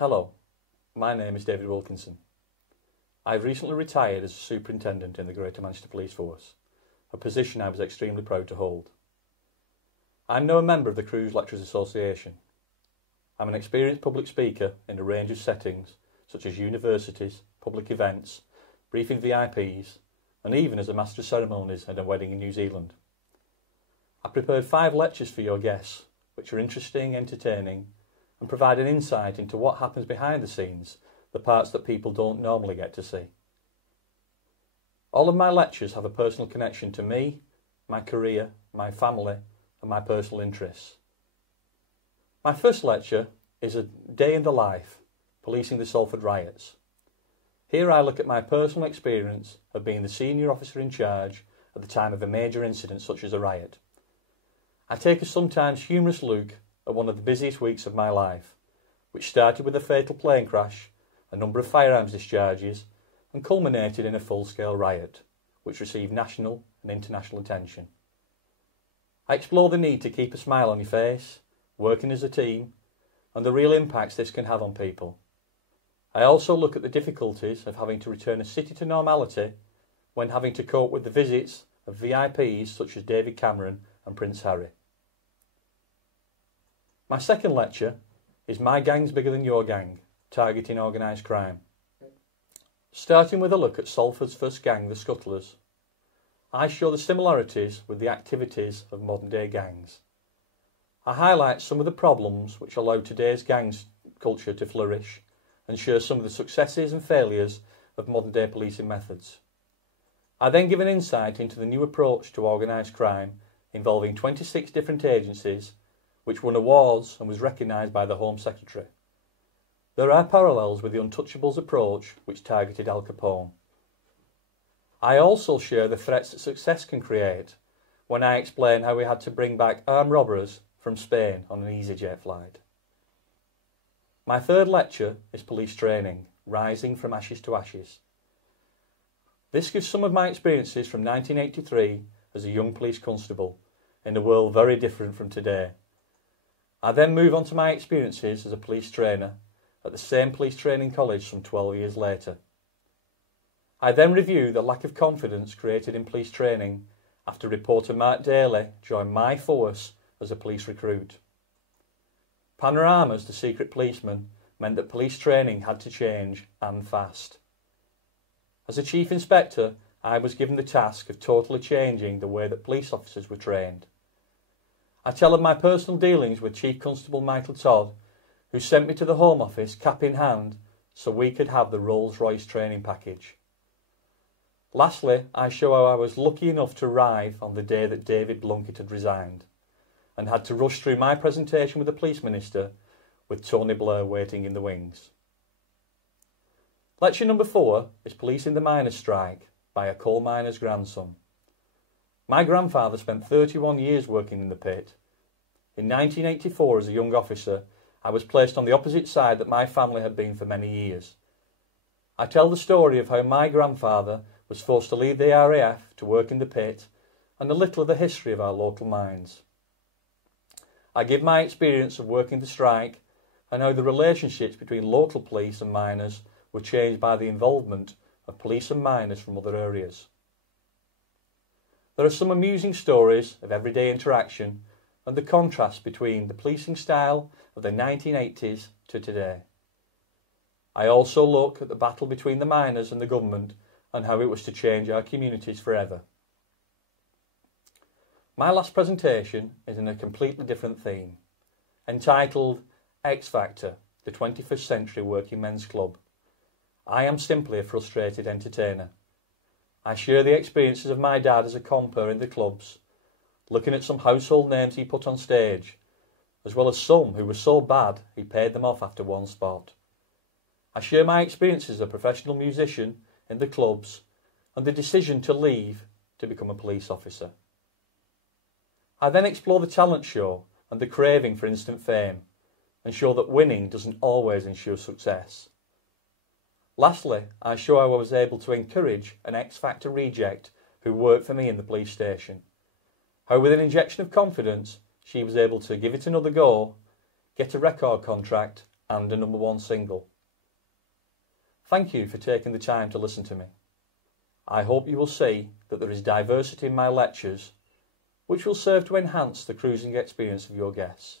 Hello, my name is David Wilkinson. I have recently retired as a superintendent in the Greater Manchester Police Force, a position I was extremely proud to hold. I'm now a member of the Crews Lecturers Association. I'm an experienced public speaker in a range of settings such as universities, public events, briefing VIPs, and even as a Master of Ceremonies at a wedding in New Zealand. I prepared 5 lectures for your guests, which are interesting, entertaining, and provide an insight into what happens behind the scenes, the parts that people don't normally get to see. All of my lectures have a personal connection to me, my career, my family, and my personal interests. My first lecture is A Day in the Life, Policing the Salford Riots. Here I look at my personal experience of being the senior officer in charge at the time of a major incident such as a riot. I take a sometimes humorous look at one of the busiest weeks of my life, which started with a fatal plane crash, a number of firearms discharges, and culminated in a full-scale riot, which received national and international attention. I explore the need to keep a smile on your face, working as a team, and the real impacts this can have on people. I also look at the difficulties of having to return a city to normality when having to cope with the visits of VIPs such as David Cameron and Prince Harry. My second lecture is My Gang's Bigger Than Your Gang, Targeting Organised Crime. Starting with a look at Salford's first gang, the Scuttlers, I show the similarities with the activities of modern day gangs. I highlight some of the problems which allow today's gangs culture to flourish and share some of the successes and failures of modern day policing methods. I then give an insight into the new approach to organised crime involving 26 different agencies which won awards and was recognised by the Home Secretary. There are parallels with the Untouchables approach which targeted Al Capone. I also share the threats that success can create when I explain how we had to bring back armed robbers from Spain on an EasyJet flight. My third lecture is Police Training, Rising from Ashes to Ashes. This gives some of my experiences from 1983 as a young police constable in a world very different from today. I then move on to my experiences as a police trainer at the same police training college some 12 years later. I then review the lack of confidence created in police training after reporter Mark Daly joined my force as a police recruit. Panoramas, the secret policeman, meant that police training had to change, and fast. As a chief inspector, I was given the task of totally changing the way that police officers were trained. I tell of my personal dealings with Chief Constable Michael Todd, who sent me to the Home Office cap in hand so we could have the Rolls-Royce training package. Lastly, I show how I was lucky enough to arrive on the day that David Blunkett had resigned and had to rush through my presentation with the Police Minister with Tony Blair waiting in the wings. Lecture number 4 is Policing the Miners' Strike by a coal miner's grandson. My grandfather spent 31 years working in the pit. In 1984, as a young officer, I was placed on the opposite side that my family had been for many years. I tell the story of how my grandfather was forced to leave the RAF to work in the pit and a little of the history of our local mines. I give my experience of working the strike and how the relationships between local police and miners were changed by the involvement of police and miners from other areas. There are some amusing stories of everyday interaction and the contrast between the policing style of the 1980s to today. I also look at the battle between the miners and the government and how it was to change our communities forever. My last presentation is in a completely different theme, entitled X Factor, the 21st Century Working Men's Club. I am simply a frustrated entertainer. I share the experiences of my dad as a compere in the clubs, looking at some household names he put on stage, as well as some who were so bad he paid them off after one spot. I share my experiences as a professional musician in the clubs and the decision to leave to become a police officer. I then explore the talent show and the craving for instant fame and show that winning doesn't always ensure success. Lastly, I show how I was able to encourage an X-Factor reject who worked for me in the police station. How with an injection of confidence, she was able to give it another go, get a record contract and a #1 single. Thank you for taking the time to listen to me. I hope you will see that there is diversity in my lectures, which will serve to enhance the cruising experience of your guests.